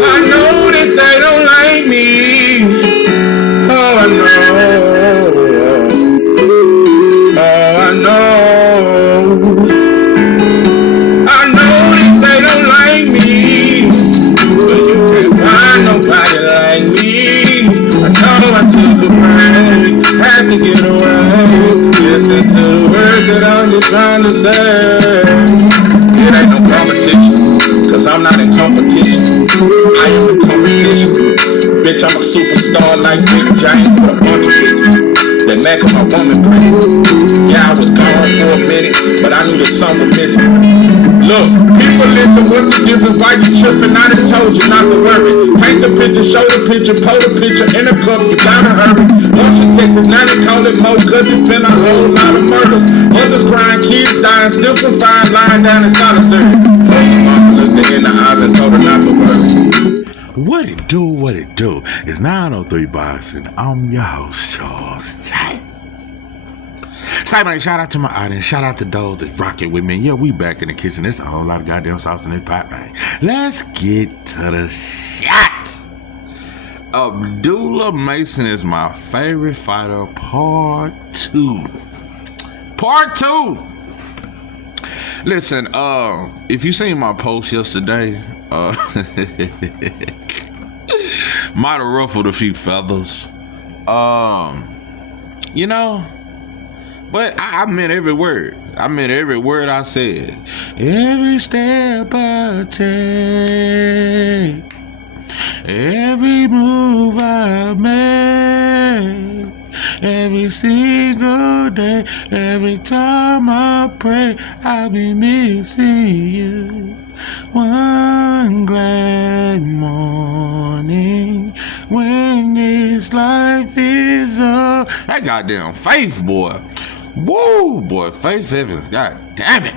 I know that they don't like me. Oh, I know. Oh, I know. I know that they don't like me, but you can't find nobody like me. I know I took a break, had to get away. Listen to the words that I'm just trying to say. It ain't no competition, cause I'm not in competition. I am in competition. Bitch, I'm a superstar like Big James with a bunch of bitches. That Mac my woman pretty. Yeah, I was gone for a minute, but I knew that something was missing. Look, people listen, what's the difference? Why you tripping? I done told you not to worry. Paint the picture, show the picture, pull the picture in a cup, you gotta hurry. Once you Texas, now they call it Mo, cause it's been a whole lot of murders. Mothers crying, kids dying, still confined, lying down in solitary. Oh, your mama looked her in the eyes and told her not to worry. What it do, what it do? It's 903 Boxing. I'm your host, Charles J. Say, man, shout out to my audience. Shout out to those that rock it with me. Yeah, we back in the kitchen. There's a whole lot of goddamn sauce in this pot, man. Let's get to the shot. Abdullah Mason is my favorite fighter, part 2. Part 2. Listen, if you seen my post yesterday, might have ruffled a few feathers. You know, but I meant every word. I meant every word I said. Every step I take, every move I make, every single day, every time I pray, I'll be missing you. One glad morning when this life is up. That goddamn Faith, boy. Woo, boy, Faith Evans. God damn it.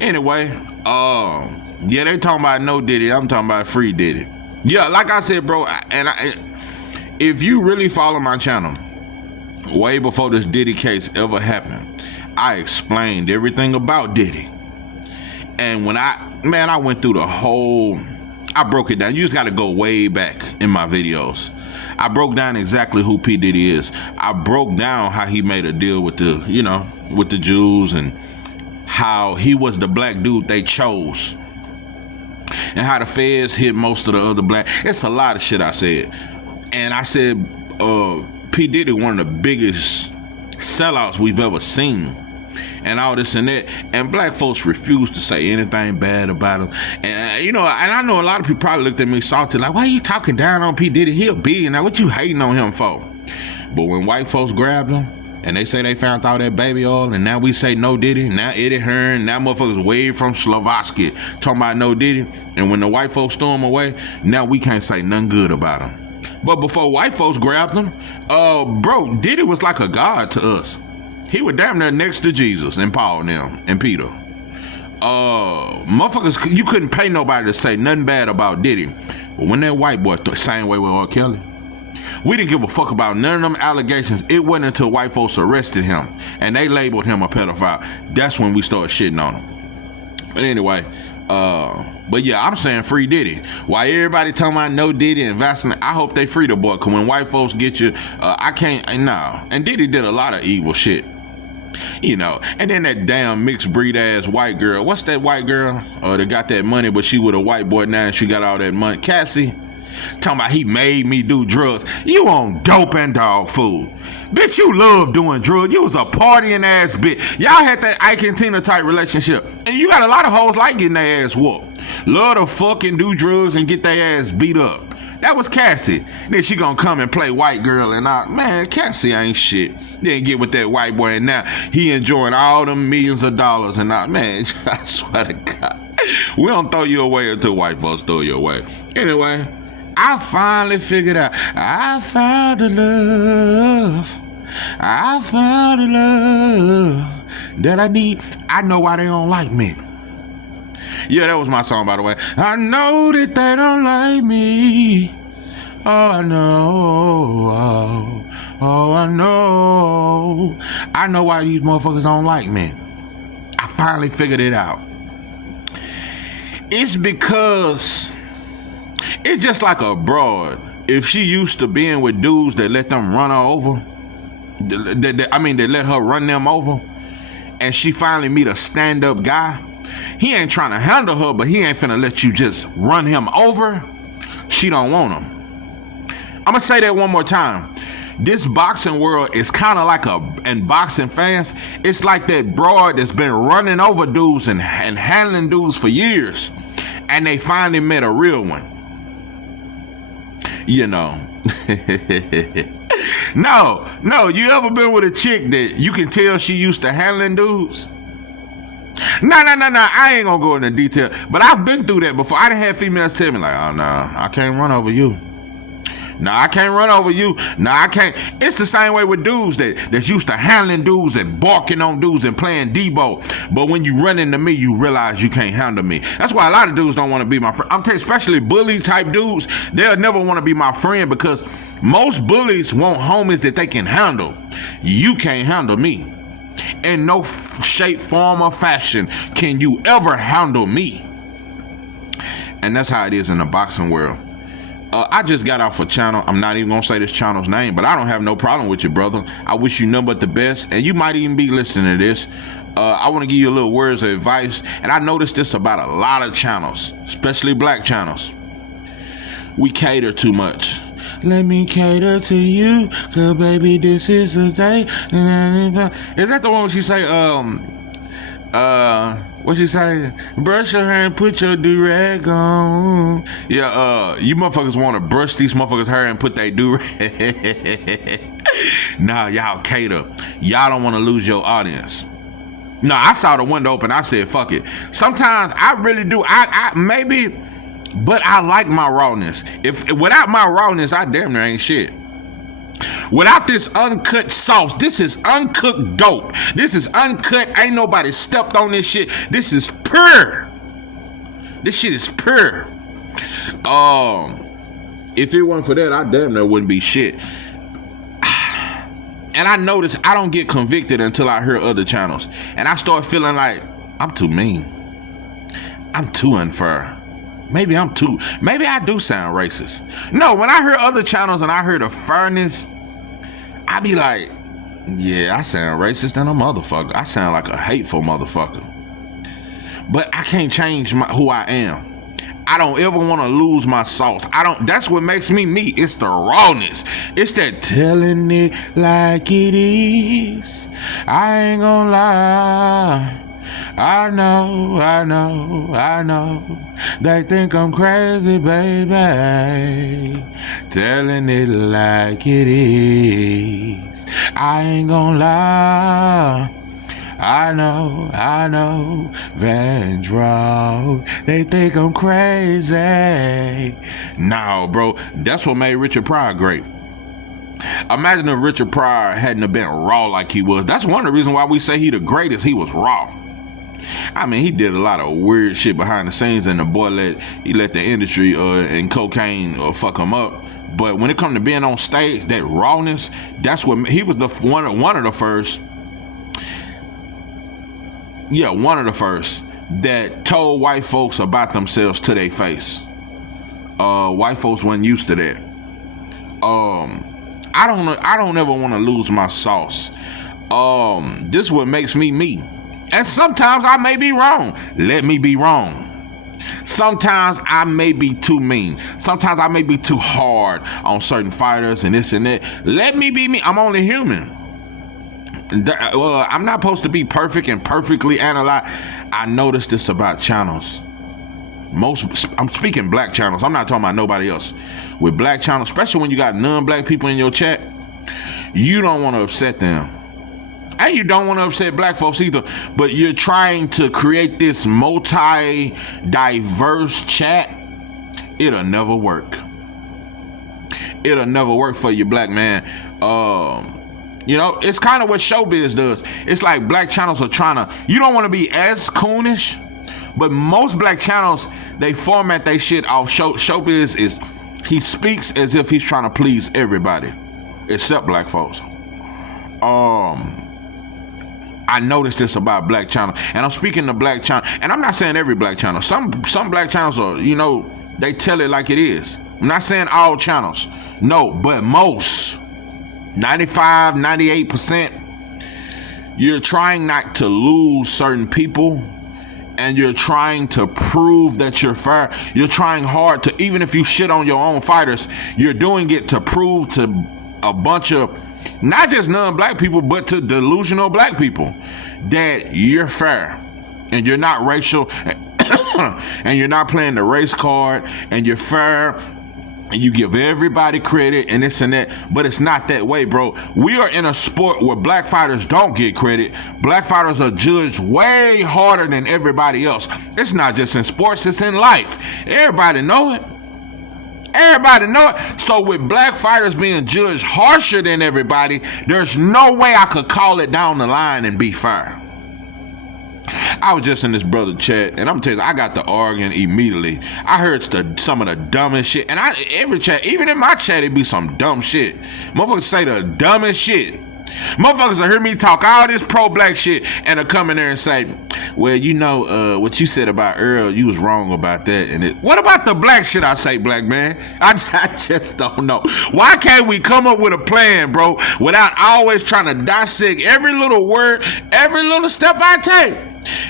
Anyway, yeah, they talking about no Diddy. I'm talking about free Diddy. Yeah, like I said, bro, if you really follow my channel, way before this Diddy case ever happened, I explained everything about Diddy. And when I went through the whole, I broke it down. You just got to go way back in my videos. I broke down exactly who P. Diddy is. I broke down how he made a deal with the, with the Jews, and how he was the black dude they chose, and how the feds hit most of the other black. It's a lot of shit I said. And I said, P. Diddy, one of the biggest sellouts we've ever seen, and all this and that, and black folks refuse to say anything bad about him. And and I know a lot of people probably looked at me salty, like, why are you talking down on P. Diddy? He a billionaire. What you hating on him for? But when white folks grabbed him, and they say they found all that baby oil, and now we say no Diddy, now Eddie Hearn, now motherfuckers way from Slovakia talking about no Diddy, and when the white folks threw him away, now we can't say nothing good about him. But before white folks grabbed him, bro, Diddy was like a god to us. He was damn near next to Jesus and Paul and them and Peter. Motherfuckers, you couldn't pay nobody to say nothing bad about Diddy. But when that white boy, same way with R. Kelly, we didn't give a fuck about none of them allegations. It wasn't until white folks arrested him and they labeled him a pedophile. That's when we started shitting on him. But anyway, but yeah, I'm saying free Diddy. Why everybody talking about no Diddy and vaccine? I hope they free the boy, cause when white folks get you, I can't, no. And Diddy did a lot of evil shit. And then that damn mixed breed ass white girl. What's that white girl? That got that money, but she with a white boy now and she got all that money. Cassie, talking about he made me do drugs. You on dope and dog food. Bitch, you love doing drugs. You was a partying ass bitch. Y'all had that Ike and Tina type relationship. And you got a lot of hoes like getting their ass whooped. Love to fucking do drugs and get their ass beat up. That was Cassie. Then she gonna come and play white girl and man, Cassie ain't shit. Then get with that white boy and now he enjoying all them millions of dollars and man, I swear to God. We don't throw you away until white folks throw you away. Anyway, I finally figured out. I found a love that I need. I know why they don't like me. Yeah, that was my song, by the way. I know that they don't like me. Oh, I know. Oh, I know. I know why these motherfuckers don't like me. I finally figured it out. It's because it's just like a broad. If she used to being with dudes that let them run her over, they let her run them over, and she finally meet a stand-up guy, he ain't trying to handle her, but he ain't finna let you just run him over. She don't want him. I'm gonna say that one more time. This boxing world is kind of like and boxing fans, it's like that broad that's been running over dudes and handling dudes for years, and they finally met a real one. You know. No, you ever been with a chick that you can tell she used to handling dudes? No, I ain't gonna go into detail, but I've been through that before. I done had females tell me like, oh no, I can't run over you. No, I can't run over you. No, I can't. It's the same way with dudes that's used to handling dudes and barking on dudes and playing Debo. But when you run into me, you realize you can't handle me. That's why a lot of dudes don't want to be my friend. I'm telling you, especially bully type dudes, they'll never want to be my friend because most bullies want homies that they can handle. You can't handle me. In no shape, form, or fashion can you ever handle me. And that's how it is in the boxing world. I just got off a channel. I'm not even gonna say this channel's name, but I don't have no problem with you, brother. I wish you nothing but the best, and you might even be listening to this. I want to give you a little words of advice, and I noticed this about a lot of channels, especially black channels. We cater too much. Let me cater to you, cause baby, this is the day. Is that the one where she say, what she say? Brush your hair and put your do-rag on. Yeah, you motherfuckers want to brush these motherfuckers' hair and put their do-rag. Nah, y'all cater. Y'all don't want to lose your audience. No, I saw the window open. I said, fuck it. Sometimes I really do. I maybe, but I like my rawness. If without my rawness, I damn near ain't shit. Without this uncut sauce, this is uncooked dope. This is uncut. Ain't nobody stepped on this shit. This is pure. This shit is pure. If it wasn't for that, I damn near wouldn't be shit. And I notice I don't get convicted until I hear other channels. And I start feeling like I'm too mean. I'm too unfair. Maybe I do sound racist. No, when I hear other channels and I hear the fairness, I be like, yeah, I sound racist than a motherfucker. I sound like a hateful motherfucker. But I can't change who I am. I don't ever want to lose my sauce. That's what makes me me. It's the rawness. It's that telling it like it is. I ain't gonna lie. I know. They think I'm crazy, baby. Telling it like it is. I ain't gonna lie. I know. Vandross. They think I'm crazy. No, bro. That's what made Richard Pryor great. Imagine if Richard Pryor hadn't have been raw like he was. That's one of the reasons why we say he the greatest. He was raw. I mean, he did a lot of weird shit behind the scenes, and the boy let the industry and cocaine fuck him up. But when it come to being on stage, that rawness, that's what he was one of the first. Yeah, one of the first that told white folks about themselves to their face. White folks wasn't used to that. I don't ever want to lose my sauce. This is what makes me me. And sometimes I may be wrong. Let me be wrong. Sometimes I may be too mean. Sometimes I may be too hard on certain fighters and this and that. Let me be me. I'm only human. I'm not supposed to be perfect and perfectly analyzed. I noticed this about channels. I'm speaking black channels. I'm not talking about nobody else. With black channels, especially when you got non-black people in your chat, you don't want to upset them. And you don't want to upset black folks either, but you're trying to create this multi-diverse chat. It'll never work. It'll never work for you, black man. It's kind of what showbiz does. It's like black channels are trying to, you don't want to be as coonish, but most black channels, they format they shit off. Showbiz is, he speaks as if he's trying to please everybody, except black folks. I noticed this about black channel, and I'm speaking to black channel, and I'm not saying every black channel. Some black channels are, they tell it like it is. I'm not saying all channels, no, but most, 95, 98%, you're trying not to lose certain people, and you're trying to prove that you're fair. You're trying hard to, even if you shit on your own fighters, you're doing it to prove to a bunch of not just non-black people, but to delusional black people that you're fair and you're not racial and you're not playing the race card and you're fair and you give everybody credit and this and that. But it's not that way, bro. We are in a sport where black fighters don't get credit. Black fighters are judged way harder than everybody else. It's not just in sports, it's in life. Everybody know it. Everybody know it. So with black fighters being judged harsher than everybody, there's no way I could call it down the line and be fair. I was just in this brother chat, and I'm telling you, I got the arguing immediately. I heard some of the dumbest shit, and every chat, even in my chat, it be some dumb shit. Motherfuckers say the dumbest shit. Motherfuckers will hear me talk all this pro-black shit, and they'll come in there and say, well, what you said about Earl, you was wrong about that. And what about the black shit I say, black man? I just don't know. Why can't we come up with a plan, bro, without always trying to dissect every little word, every little step I take?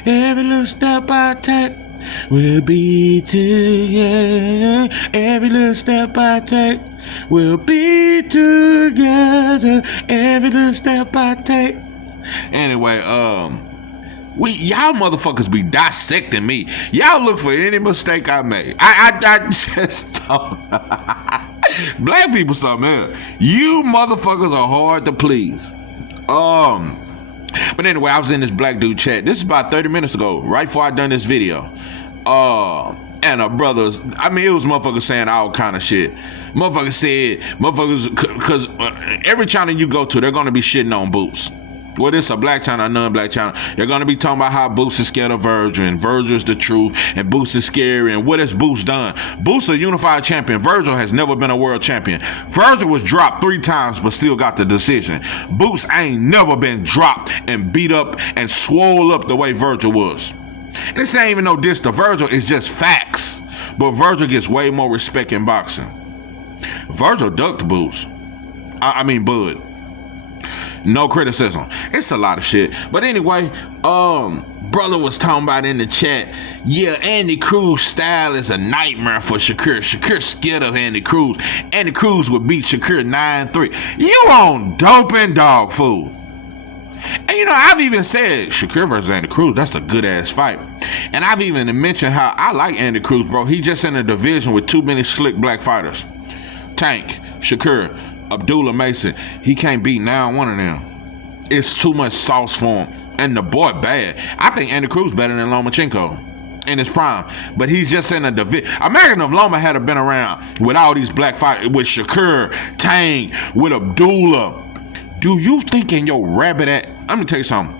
Every little step I take will be together. Every little step I take will be together. Every little step I take. Anyway, y'all motherfuckers be dissecting me. Y'all look for any mistake I make. I just don't. Black people something else. You motherfuckers are hard to please. But anyway, I was in this black dude chat. This is about 30 minutes ago, right before I done this video. And it was motherfuckers saying all kind of shit. Motherfuckers said, because every channel you go to, they're going to be shitting on Boots. Whether it's a black channel or non-black channel, they're going to be talking about how Boots is scared of Virgil, and Virgil is the truth, and Boots is scary, and what has Boots done? Boots a unified champion. Virgil has never been a world champion. Virgil was dropped 3 times, but still got the decision. Boots ain't never been dropped and beat up and swole up the way Virgil was. And this ain't even no diss to Virgil, it's just facts. But Virgil gets way more respect in boxing. Virgil ducked Boots. Bud. No criticism. It's a lot of shit. But anyway, brother was talking about in the chat, yeah, Andy Cruz style is a nightmare for Shakur. Shakur's scared of Andy Cruz. Andy Cruz would beat Shakur 9-3. You on doping dog food. And I've even said Shakur versus Andy Cruz, that's a good ass fight. And I've even mentioned how I like Andy Cruz, bro. He just in a division with too many slick black fighters. Tank, Shakur, Abdullah Mason, he can't beat now one of them. It's too much sauce for him. And the boy bad. I think Andy Cruz better than Lomachenko in his prime. But he's just in a division. Imagine if Loma had been around with all these black fighters, with Shakur, Tank, with Abdullah. Do you think in your rabbit at... Let me tell you something.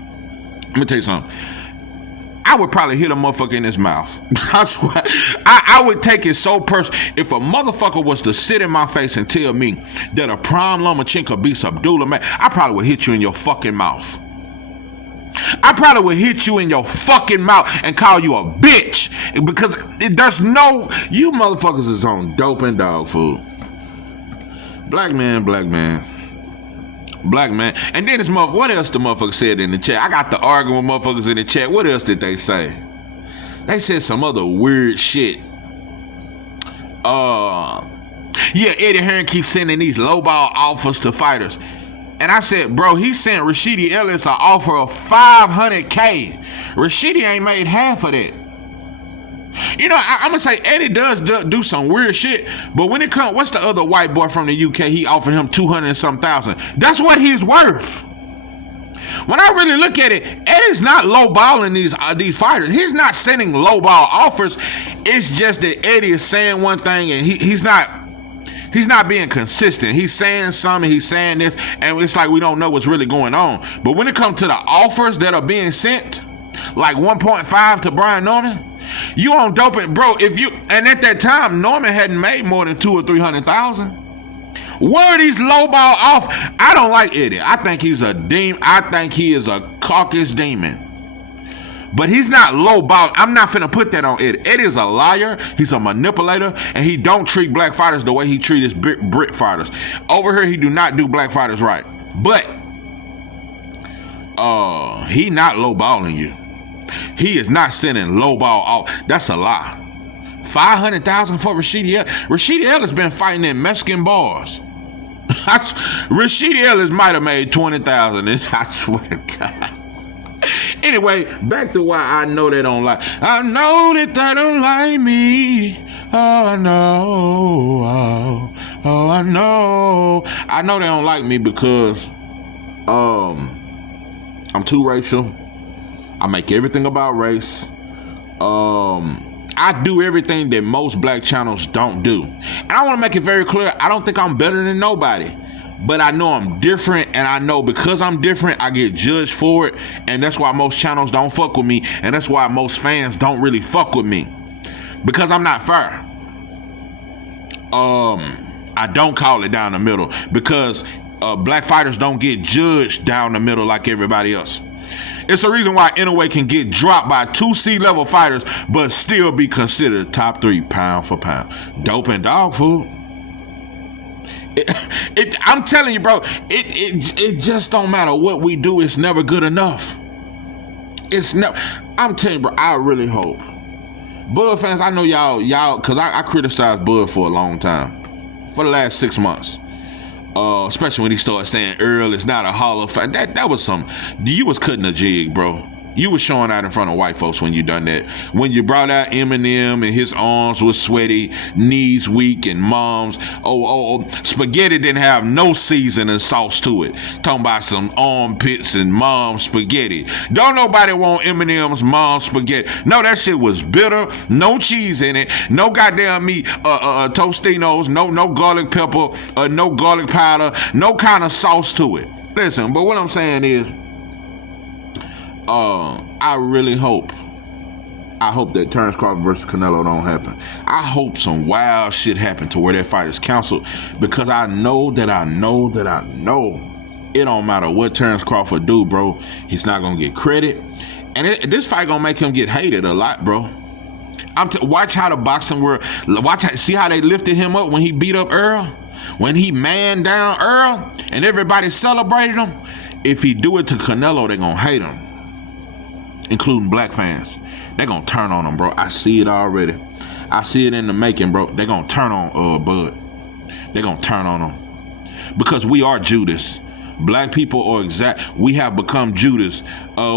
I would probably hit a motherfucker in his mouth. I swear. I would take it so personal. If a motherfucker was to sit in my face and tell me that a prime Lomachenko beats Abdullah, man, I probably would hit you in your fucking mouth. I probably would hit you in your fucking mouth and call you a bitch. Because there's no... You motherfuckers is on dope and dog food. Black man. And then this motherfucker, what else the motherfucker said in the chat? I got to argue with motherfuckers in the chat. What else did they say? They said some other weird shit. Eddie Hearn keeps sending these lowball offers to fighters. And I said, bro, he sent Rashidi Ellis an offer of $500K. Rashidi ain't made half of that. I'm gonna say Eddie does do some weird shit, but when it comes, what's the other white boy from the UK? He offered him 200 and some thousand. That's what he's worth. When I really look at it, Eddie's not lowballing these fighters. He's not sending lowball offers. It's just that Eddie is saying one thing and he's not being consistent. He's saying something, he's saying this, and it's like we don't know what's really going on. But when it comes to the offers that are being sent, like 1.5 to Brian Norman, you on doping, bro. And at that time, Norman hadn't made more than 200,000 or 300,000. Where are these low ball off? I don't like Eddie. I think he's a demon. I think he is a caucus demon. But he's not low ball. I'm not finna put that on Eddie. Eddie is a liar. He's a manipulator, and he don't treat black fighters the way he treats Brit fighters. Over here, he do not do black fighters right. But he not low balling you. He is not sending low ball off. That's a lie. 500,000 for Rashidi Ellis. Rashidi Ellis been fighting in Mexican bars. Rashidi Ellis might have made 20,000. I swear to God. Anyway, back to why I know they don't like. I know that they don't like me. Oh, I know. Oh, I know. I know they don't like me because I'm too racial. I make everything about race. I do everything that most black channels don't do. And I want to make it very clear, I don't think I'm better than nobody. But I know I'm different, and I know because I'm different, I get judged for it. And that's why most channels don't fuck with me. And that's why most fans don't really fuck with me. Because I'm not fair. I don't call it down the middle. Because black fighters don't get judged down the middle like everybody else. It's a reason why Inoue can get dropped by 2 C-level fighters, but still be considered top 3 pound for pound. Dope and dog food. I'm telling you, bro, it just don't matter what we do. It's never good enough. It's never. I'm telling you, bro, I really hope. Bud fans, I know y'all, because I criticized Bud for a long time. For the last 6 months. Especially when he started saying Earl is not a Hall of Fame. That was you was cutting a jig, bro. You was showing out in front of white folks when you done that. When you brought out Eminem and his arms was sweaty, knees weak, and mom's spaghetti didn't have no seasoning sauce to it. Talking about some armpits and mom's spaghetti. Don't nobody want Eminem's mom's spaghetti. No, that shit was bitter, no cheese in it, no goddamn meat, Tostinos, no garlic pepper, no garlic powder, no kind of sauce to it. Listen, but what I'm saying is, I really hope that Terrence Crawford versus Canelo don't happen. I hope some wild shit happen to where that fight is canceled, because I know it don't matter what Terrence Crawford do, bro. He's not gonna get credit, and this fight gonna make him get hated a lot, bro. Watch how the boxing world, see how they lifted him up when he beat up Earl, when he manned down Earl, and everybody celebrated him. If he do it to Canelo, they gonna hate him. Including black fans. They're gonna turn on him, bro. I see it already. I see it in the making, bro. They're gonna turn on Bud. They're gonna turn on him. Because we are Judas. Black people are we have become Judas.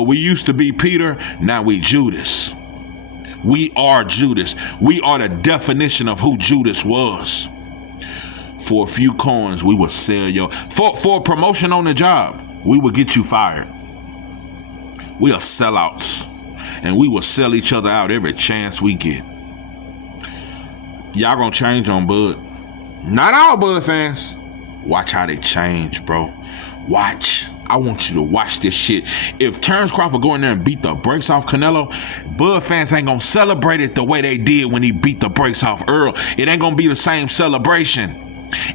We used to be Peter, now we Judas. We are Judas. We are the definition of who Judas was. For a few coins, we would sell for a promotion on the job, we would get you fired. We are sellouts, and we will sell each other out every chance we get. Y'all gonna change on Bud. Not all Bud fans. Watch how they change, bro. Watch. I want you to watch this shit. If Terrence Crawford go in there and beat the brakes off Canelo, Bud fans ain't gonna celebrate it the way they did when he beat the brakes off Earl. It ain't gonna be the same celebration.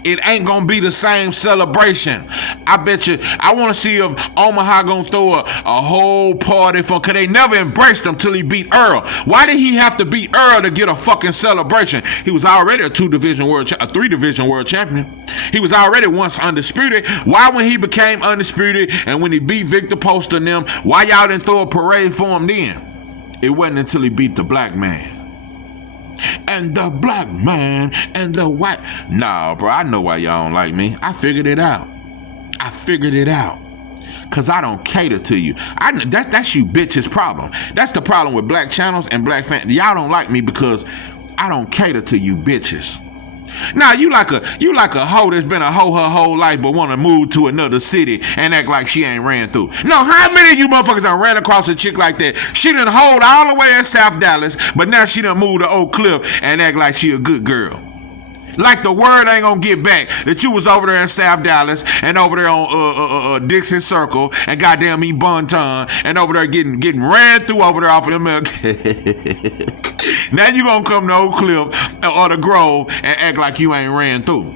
It ain't gonna be the same celebration. I bet you. I want to see if Omaha gonna throw a whole party for, cause they never embraced him till he beat Earl. Why did he have to beat Earl to get a fucking celebration? He was already a 3-division world champion. He was already once undisputed. Why, when he became undisputed and when he beat Victor Post and them, why y'all didn't throw a parade for him then? It wasn't until he beat the black man. And the black man and the white. Nah, bro, I know why y'all don't like me. I figured it out. Cause I don't cater to you. That's you bitches' problem. That's the problem with black channels and black fans. Y'all don't like me because I don't cater to you bitches. Now you like a hoe that's been a hoe her whole life but want to move to another city and act like she ain't ran through. No, how many of you motherfuckers done ran across a chick like that? She done hold all the way in South Dallas, but now she done moved to Oak Cliff and act like she a good girl. Like the word ain't gonna get back that you was over there in South Dallas and over there on Dixon Circle and goddamn me Bonton and over there getting ran through over there off of MLK. Now you gonna come to Oak Cliff or the Grove and act like you ain't ran through.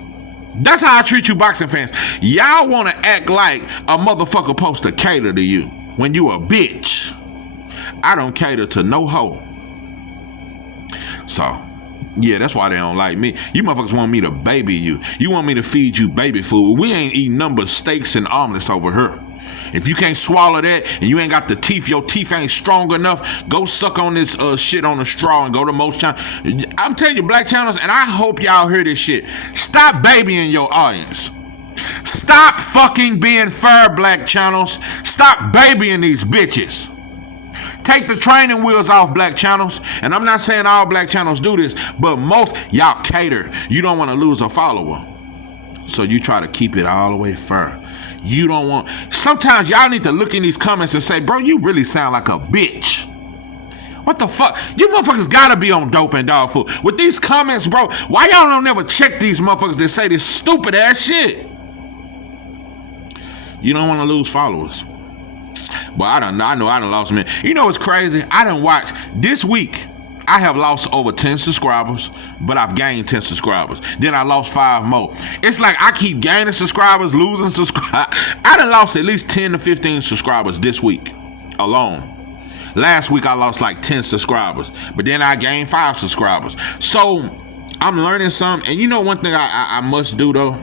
That's how I treat you boxing fans. Y'all want to act like a motherfucker supposed to cater to you when you a bitch. I don't cater to no hoe. So, yeah, that's why they don't like me. You motherfuckers want me to baby you. You want me to feed you baby food. We ain't eating nothing but steaks and omelets over here. If you can't swallow that and you ain't got the teeth, your teeth ain't strong enough, go suck on this shit on a straw and go to most channels. I'm telling you, black channels, and I hope y'all hear this shit. Stop babying your audience. Stop fucking being fair, black channels. Stop babying these bitches. Take the training wheels off, black channels. And I'm not saying all black channels do this, but most y'all cater. You don't want to lose a follower, so you try to keep it all the way fair. You don't want. Sometimes y'all need to look in these comments and say, bro, you really sound like a bitch. What the fuck? You motherfuckers gotta be on dope and dog food. With these comments, bro, why y'all don't never check these motherfuckers that say this stupid ass shit? You don't want to lose followers. But I know I done lost, man. You know what's crazy? I done watched this week. I have lost over 10 subscribers, but I've gained 10 subscribers. Then I lost 5 more. It's like I keep gaining subscribers, losing subscribers. I done lost at least 10 to 15 subscribers this week alone. Last week I lost like 10 subscribers, but then I gained 5 subscribers. So I'm learning something. And you know one thing I must do though?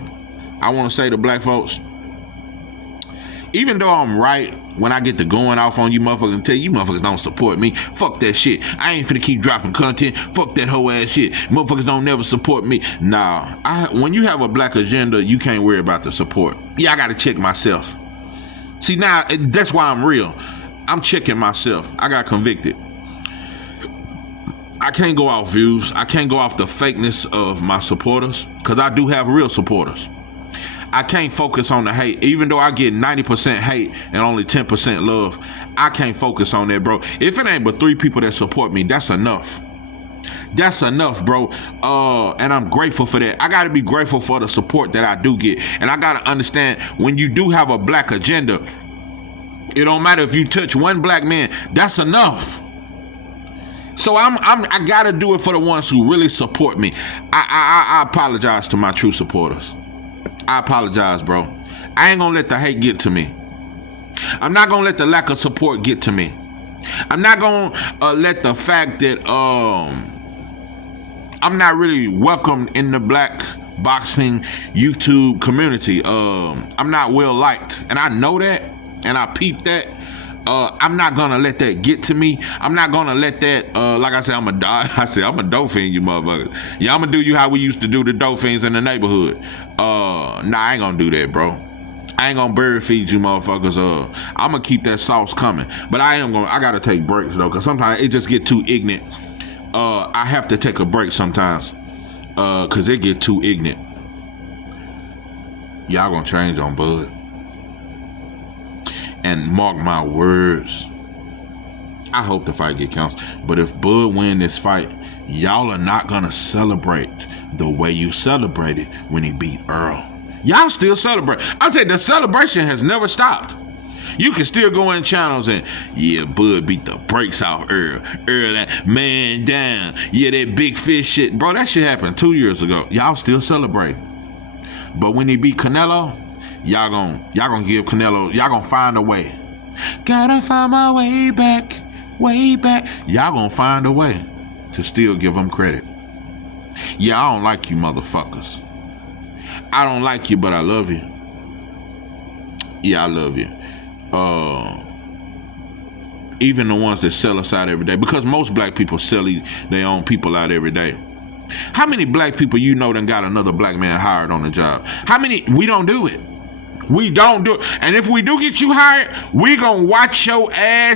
I want to say to black folks, even though I'm right when I get to going off on you motherfuckers and tell you motherfuckers don't support me, fuck that shit. I ain't finna keep dropping content. Fuck that whole ass shit. Motherfuckers don't never support me. Nah, when you have a black agenda, you can't worry about the support. Yeah, I gotta check myself. See, now, that's why I'm real. I'm checking myself. I got convicted. I can't go off views. I can't go off the fakeness of my supporters, because I do have real supporters. I can't focus on the hate. Even though I get 90% hate and only 10% love, I can't focus on that, bro. If it ain't but 3 people that support me, that's enough. That's enough, bro. And I'm grateful for that. I gotta be grateful for the support that I do get. And I gotta understand, when you do have a black agenda, it don't matter if you touch one black man, that's enough. So I gotta do it for the ones who really support me. I apologize to my true supporters. I apologize, bro. I ain't gonna let the hate get to me. I'm not gonna let the lack of support get to me. I'm not gonna let the fact that I'm not really welcome in the black boxing YouTube community. I'm not well liked, and I know that, and I peep that. I'm not gonna let that get to me. I'm not gonna let that, like I said, I'm a dope fiend, you motherfuckers. Yeah, I'm gonna do you how we used to do the dope fiends in the neighborhood. Nah, I ain't gonna do that, bro. I ain't gonna bird feed you motherfuckers. I'm gonna keep that sauce coming. But I gotta take breaks though, cause sometimes it just get too ignorant. I have to take a break sometimes, cause it get too ignorant. Y'all gonna change on Bud. And mark my words, I hope the fight get counts. But if Bud win this fight, y'all are not gonna celebrate the way you celebrated when he beat Earl. Y'all still celebrate. I'll tell you, the celebration has never stopped. You can still go in channels and, yeah, Bud beat the brakes off Earl. Earl, that man down. Yeah, that big fish shit. Bro, that shit happened 2 years ago. Y'all still celebrate. But when he beat Canelo, y'all gonna give Canelo, y'all gonna find a way. Gotta find my way back, way back. Y'all gonna find a way to still give him credit. Yeah, I don't like you motherfuckers. I don't like you, but I love you. Yeah, I love you. Even the ones that sell us out every day, because most black people sell their own people out every day. How many black people you know done got another black man hired on the job? How many? We don't do it. We don't do it. And if we do get you hired, we gonna watch your ass